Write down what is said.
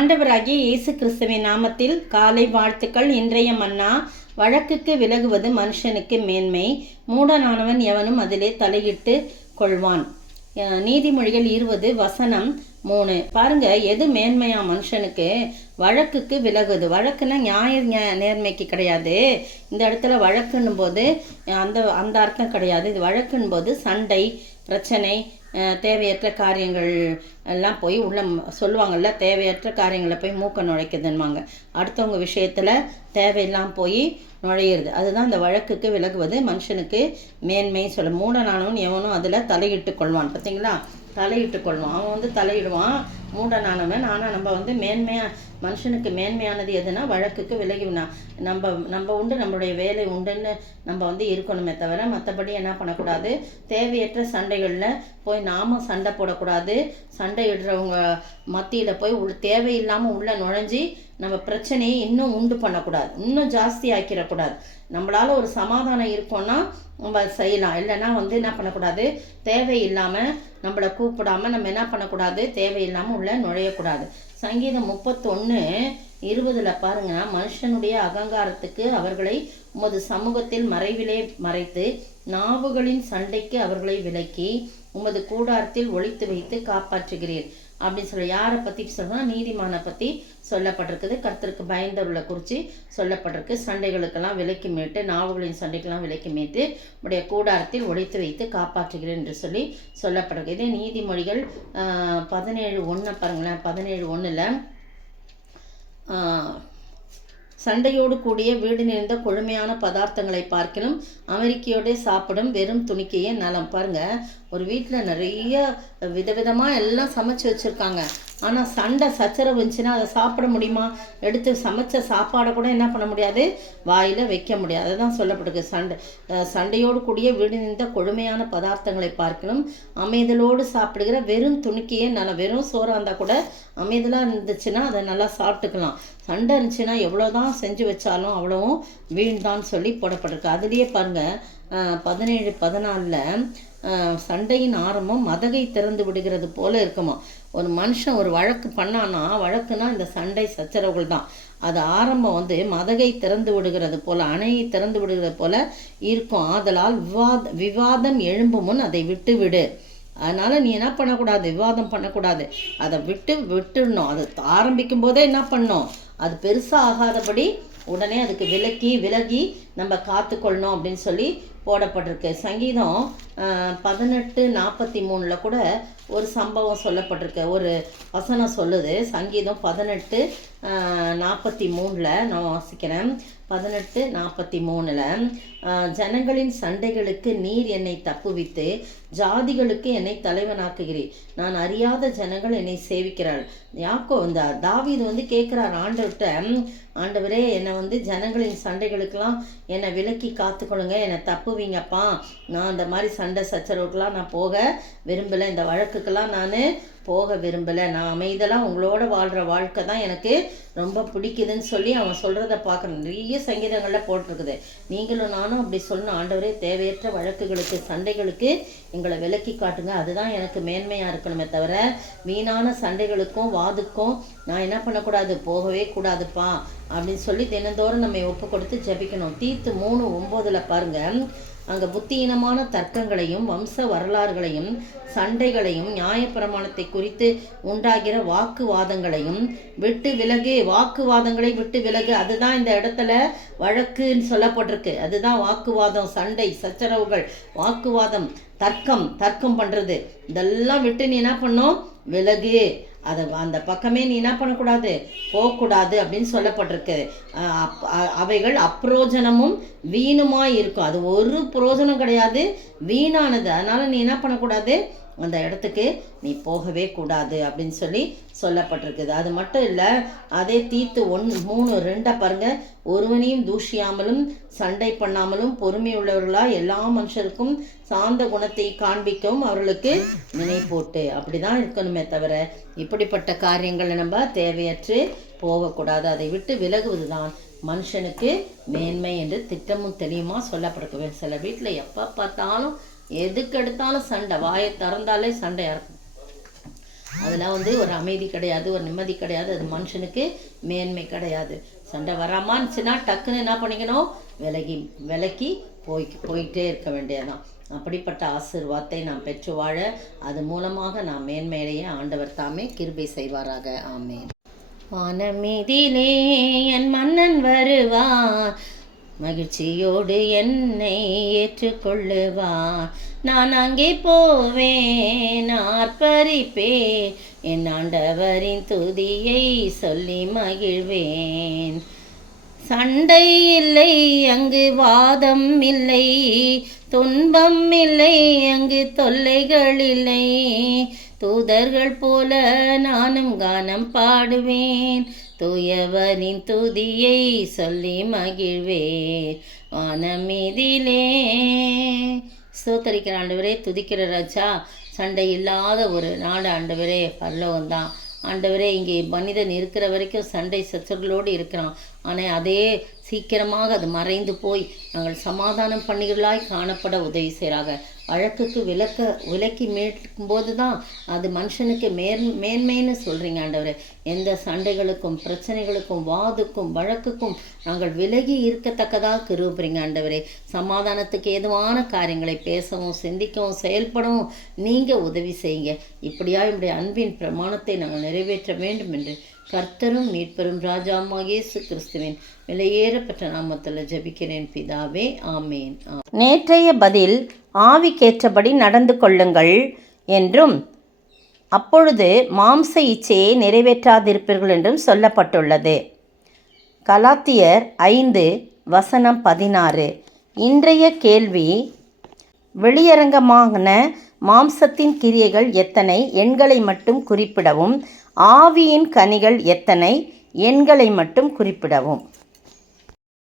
ஆண்டவராகிய இயேசு கிறிஸ்துவின் நாமத்தில் காலை வாழ்த்துக்கள். இன்றைய மன்னா, வழக்குக்கு விலகுவது மனுஷனுக்கு மேன்மை, மூடனானவன் எவனும் அதிலே தலையிட்டு கொள்வான். நீதிமொழிகள் 20:3. பாருங்க, எது மேன்மையா மனுஷனுக்கு? வழக்குக்கு விலகுது. வழக்குன்னா நியாய நேர்மைக்கு கிடையாது. இந்த இடத்துல வழக்குன்னும் போது அந்த அர்த்தம் கிடையாது. இது வழக்குன்னு போது சண்டை, பிரச்சனை, தேவையற்ற காரியங்கள் எல்லாம் போய் உள்ள சொல்லுவாங்கள்ல, தேவையற்ற காரியங்களை போய் மூக்க நுழைக்குதுன்னுவாங்க. அடுத்தவங்க விஷயத்தில் தேவையில்லாம் போய் நுழையிறது. அதுதான் இந்த வழக்குக்கு விலகுவது மனுஷனுக்கு மேன்மை சொல்ல. மூடனானவன் எவனும் அதில் தலையிட்டு கொள்வான். பார்த்தீங்களா, தலையிட்டு கொள்வான். அவன் தலையிடுவான், மூடனானவன். ஆனால் நம்ம மனுஷனுக்கு மேன்மையானது எதுனா வழக்குக்கு விலகினா நம்ம உண்டு, நம்மளுடைய வேலை உண்டுன்னு நம்ம இருக்கணுமே தவிர மற்றபடி என்ன பண்ணக்கூடாது, தேவையற்ற சண்டைகளில் போய் நாம சண்டை போடக்கூடாது. சண்டை இடுறவங்க மத்தியில் போய் தேவையில்லாமல் உள்ள நுழைஞ்சி நம்ம பிரச்சனையை இன்னும் உண்டு பண்ணக்கூடாது, இன்னும் ஜாஸ்தி ஆக்கிடக்கூடாது. நம்மளால் ஒரு சமாதானம் இருக்கோன்னா நம்ம செய்யலாம். இல்லைன்னா என்ன பண்ணக்கூடாது, தேவையில்லாமல் நம்மளை கூப்பிடாமல் நம்ம என்ன பண்ணக்கூடாது, தேவையில்லாமல் உள்ள நுழையக்கூடாது. சங்கீதம் 31:20 பாருங்க, மனுஷனுடைய அகங்காரத்துக்கு அவர்களை உமது சமூகத்தில் மறைவிலே மறைத்து, நாவுகளின் சண்டைக்கு அவர்களை விலக்கி உமது கூடாரத்தில் ஒளித்து வைத்து காப்பாற்றுகிறீர் அப்படின்னு சொல்லி. யாரை பற்றி சொன்னால் நீதிமானை பற்றி சொல்லப்பட்டிருக்குது. கர்த்தருக்கு பயந்தவர்களை குறித்து சொல்லப்பட்டிருக்கு. சண்டைகளுக்கெல்லாம் விலக்கி மீட்டு, நாவுகளின் சண்டைக்கெல்லாம் விலக்கி மீட்டு உடைய கூடாரத்தில் ஒளித்து வைத்து காப்பாற்றுகிறேன் என்று சொல்லி சொல்லப்பட்டிருக்கு. இதே நீதிமொழிகள் 17:1 பாருங்களேன். 17:1 சண்டையோடு கூடிய வீடு நிறைந்த கொழுமையான பதார்த்தங்களை பார்க்கணும் அமெரிக்கையோட சாப்பிடும் வெறும் துணிக்கையே நலம். பாருங்க, ஒரு வீட்டில் நிறைய விதவிதமாக எல்லாம் சமைச்சு வச்சுருக்காங்க. ஆனால் சண்டை சச்சரவு இருந்துச்சுன்னா அதை சாப்பிட முடியுமா? எடுத்து சமைச்ச சாப்பாடை கூட என்ன பண்ண முடியாது, வாயில் வைக்க முடியாது. அதுதான் சொல்லப்பட்டிருக்கு. சண்டையோடு கூடிய வீடு நிறைந்த கொழுமையான பதார்த்தங்களை பார்க்கணும் அமைதலோடு சாப்பிடுகிற வெறும் துணிக்கையே நல்லா. வெறும் சோறாக இருந்தால் கூட அமைதலாக இருந்துச்சுன்னா அதை நல்லா சாப்பிட்டுக்கலாம். சண்டை இருந்துச்சுன்னா எவ்வளோதான் செஞ்சு வச்சாலும் அவ்வளவும் வீண் தான் சொல்லி போடப்பட்டிருக்கு. அதுலேயே பாருங்கள், 17:14 சண்டையின் ஆரம்பம் மதகை திறந்து விடுகிறது போல இருக்குமா. ஒரு மனுஷன் ஒரு வழக்கு பண்ணானா, வழக்குனா இந்த சண்டை சச்சரவுகள் தான். அது ஆரம்பம் மதகை திறந்து விடுகிறது போல, அணையை திறந்து விடுகிறது போல இருக்கும். ஆதலால் விவாதம் எழும்பும் முன் அதை விட்டு விடு. அதனால் நீ என்ன பண்ணக்கூடாது, விவாதம் பண்ணக்கூடாது. அதை விட்டுடணும். அது ஆரம்பிக்கும் போதே என்ன பண்ணணும், அது பெருசாக ஆகாதபடி உடனே அதுக்கு விலகி நம்ம காத்துக்கொள்ளணும் அப்படின்னு சொல்லி போடப்பட்டிருக்கு. சங்கீதம் 18:43 கூட ஒரு சம்பவம் சொல்லப்பட்டிருக்கு. ஒரு வசனம் சொல்லுது. சங்கீதம் 18:43 நான் வாசிக்கிறேன். 18:43 ஜனங்களின் சண்டைகளுக்கு நீர் என்னை தப்புவித்து ஜாதிகளுக்கு என்னை தலைவனாக்குகிறீர். நான் அறியாத ஜனங்கள் என்னை சேவிக்கிறாள். யாக்கோ தாவீது கேட்குறார் ஆண்டவர்கிட்ட, ஆண்டவரே என்னை ஜனங்களின் சண்டைகளுக்கெல்லாம் என்னை விலக்கி காத்துக்கொள்ளுங்க, என்னை தப்புவீங்கப்பா. நான் அந்த மாதிரி சண்டை சச்சரவுக்கெல்லாம் நான் போக விரும்பலை, இந்த வழக்குக்கெல்லாம் நான் போக விரும்பலை. நான் அமைதலாக உங்களோட வாழ்கிற வாழ்க்கை தான் எனக்கு ரொம்ப பிடிக்குதுன்னு சொல்லி அவன் சொல்கிறத பார்க்குறேன். நிறைய சங்கீதங்களில் போட்டிருக்குது. நீங்களும் நானும் அப்படி சொல்லணும், ஆண்டவரே தேவையற்ற வழக்குகளுக்கு சண்டைகளுக்கு எங்களை விலக்கி காட்டுங்க, அதுதான் எனக்கு மேன்மையாக இருக்கணுமே தவிர வீணான சண்டைகளுக்கும் வாதுக்கும் நான் என்ன பண்ணக்கூடாது, போகவே கூடாதுப்பா அப்படின்னு சொல்லி தினந்தோறும் நம்ம ஒப்பு கொடுத்து ஜெபிக்கணும். தீத்து 3:9 பாருங்கள், அங்கே புத்தியீனமான தர்க்கங்களையும் வம்ச வரலாறுகளையும் சண்டைகளையும் நியாயப்பிரமாணத்தை குறித்து உண்டாகிற வாக்குவாதங்களையும் விட்டு விலகு. வாக்குவாதங்களை விட்டு விலகு. அதுதான் இந்த இடத்துல வழக்குன்னு சொல்லப்பட்டிருக்கு. அதுதான் வாக்குவாதம், சண்டை சச்சரவுகள், வாக்குவாதம், தர்க்கம் பண்ணுறது. இதெல்லாம் விட்டு நீ என்ன பண்ணும், விலகு. அந்த பக்கமே நீ என்ன பண்ணக்கூடாது, போகக்கூடாது அப்படின்னு சொல்லப்பட்டிருக்கு. அவைகள் அப்ரோஜனமும் வீணுமாய் இருக்கும். அது ஒரு புரோஜனம் கிடையாது, வீணானது. அதனால் நீ என்ன பண்ணக்கூடாது, அந்த இடத்துக்கு நீ போகவே கூடாது அப்படின்னு சொல்லி சொல்லப்பட்டிருக்குது. அது மட்டும் இல்லை, அதே தீத்து 3:2 பாருங்கள், ஒருவனையும் தூஷியாமலும் சண்டை பண்ணாமலும் பொறுமை உள்ளவர்களா எல்லா மனுஷருக்கும் சாந்த குணத்தை காண்பிக்கவும் அவர்களுக்கு நினைப்போட்டு. அப்படிதான் இருக்கணுமே தவிர இப்படிப்பட்ட காரியங்களை நம்ம தேவையற்று போகக்கூடாது. அதை விட்டு விலகுவது தான் மனுஷனுக்கு மேன்மை என்று திட்டமும் தெளிவுமா சொல்லப்பட்டிருக்கு. சில வீட்டில் எப்போ பார்த்தாலும் எதுக்கு எடுத்தாலும் சண்டை, வாயை திறந்தாலே சண்டையாக இருக்கும். அதெல்லாம் ஒரு அமைதி கிடையாது, ஒரு நிம்மதி கிடையாது. அது மனுஷனுக்கு மேன்மை கிடையாது. சண்டை வராமான்னுச்சுன்னா டக்குன்னு என்ன பண்ணிக்கணும், விலக்கி போயிட்டே இருக்க வேண்டியதான். அப்படிப்பட்ட ஆசீர்வாதத்தை நாம் பெற்று வாழ, அது மூலமாக நாம் மேன்மையடைய ஆண்டவர் தாமே கிருபை செய்வாராக. ஆமென். வானமீதிலே என் மன்னன் வருவார், மகிழ்ச்சியோடு என்னை ஏற்றுக்கொள்ளுவார். நான் அங்கே போவேன், ஆர்ப்பரிப்பேன், என் ஆண்டவரின் துதியை சொல்லி மகிழ்வேன். சண்டை இல்லை அங்கு, வாதம் இல்லை, துன்பம் இல்லை அங்கு, தொல்லைகள் இல்லை. தூதர்கள் போல நானும் கானம் பாடுவேன், தூயவரின் துதியை சொல்லி மகிழ்வேன். வானமீதிலே ஸ்தோத்தரிக்கிற ஆண்டவரே, துதிக்கிற ராஜா. சண்டை இல்லாத ஒரு நாடு ஆண்டவரே பரலோகம்தான் ஆண்டவரே. இங்கே மனிதன் இருக்கிற வரைக்கும் சண்டை சச்சரவுகளோடு இருக்கிறான். ஆனால் அதே சீக்கிரமாக அது மறைந்து போய் நாங்கள் சமாதானம் பண்ணிகளாய் காணப்பட உதவி செய்கிறாங்க. வழக்குக்கு விலக்கி மீட்கும்போது தான் அது மனுஷனுக்கு மேன்மைன்னு சொல்கிறீங்க ஆண்டவரே. எந்த சண்டைகளுக்கும் பிரச்சனைகளுக்கும் வாதுக்கும் வழக்குக்கும் நாங்கள் விலகி இருக்கத்தக்கதாக கிருபுறீங்க ஆண்டவரே. சமாதானத்துக்கு ஏதுவான காரியங்களை பேசவும் சிந்திக்கவும் செயல்படவும் நீங்கள் உதவி செய்யுங்க. இப்படியா அன்பின் பிரமாணத்தை நாங்கள் நிறைவேற்ற வேண்டும் என்று கர்த்தரும் மீட்பெரும் ராஜாவாகிய இயேசு கிறிஸ்துவின் விலையேறப்பட்ட நாமத்தில் ஜெபிக்கிறேன் பிதாவே. ஆமேன். நேற்றைய பதில் ஆவிக்கேற்றபடி நடந்து கொள்ளுங்கள் என்றும், அப்பொழுது மாம்ச இச்சையை நிறைவேற்றாதிருப்பீர்கள் என்றும் சொல்லப்பட்டுள்ளது. கலாத்தியர் 5:16. இன்றைய கேள்வி: வெளியரங்கமான மாம்சத்தின் கிரியைகள் எத்தனை? எண்களை மட்டும் குறிப்பிடவும். ஆவியின் கனிகள் எத்தனை? எண்களை மட்டும் குறிப்பிடவும்.